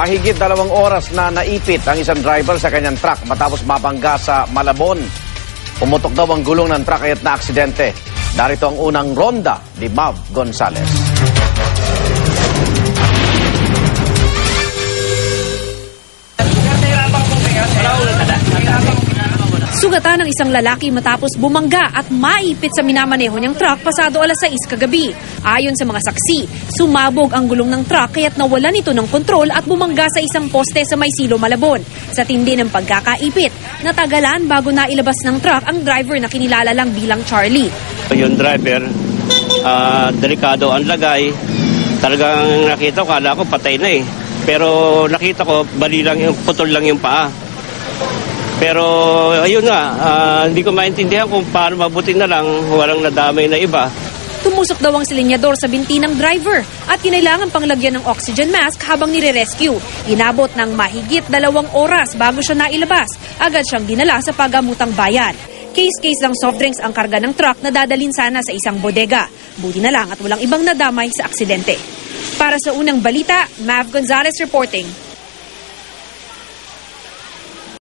Mahigit 2 oras na naipit ang isang driver sa kanyang truck matapos mabangga sa Malabon. Pumutok daw ang gulong ng truck kaya't na-aksidente. Narito ang unang ronda ni Mav Gonzalez. Sugatan ng isang lalaki matapos bumangga at maipit sa minamaneho niyang truck pasado 6:00 kagabi. Ayon sa mga saksi, sumabog ang gulong ng truck kaya't nawalan ito ng kontrol at bumangga sa isang poste sa Maysilo, Malabon. Sa tindi ng pagkakaipit, natagalan bago nailabas ng truck ang driver na kinilala lang bilang Charlie. Yung driver, delikado ang lagay. Talagang nakita ko, kala ko patay na eh. Pero nakita ko, bali lang yung putol lang yung paa. Pero ayun nga, hindi ko maintindihan kung paano mabuti na lang walang nadamay na iba. Tumusok daw ang silinyador sa binti ng driver at kinailangan pang lagyan ng oxygen mask habang nire-rescue. Inabot ng mahigit 2 oras bago siya nailabas. Agad siyang dinala sa pagamutang bayan. Case ng soft drinks ang karga ng truck na dadalhin sana sa isang bodega. Buti na lang at walang ibang nadamay sa aksidente. Para sa unang balita, Mav Gonzalez reporting.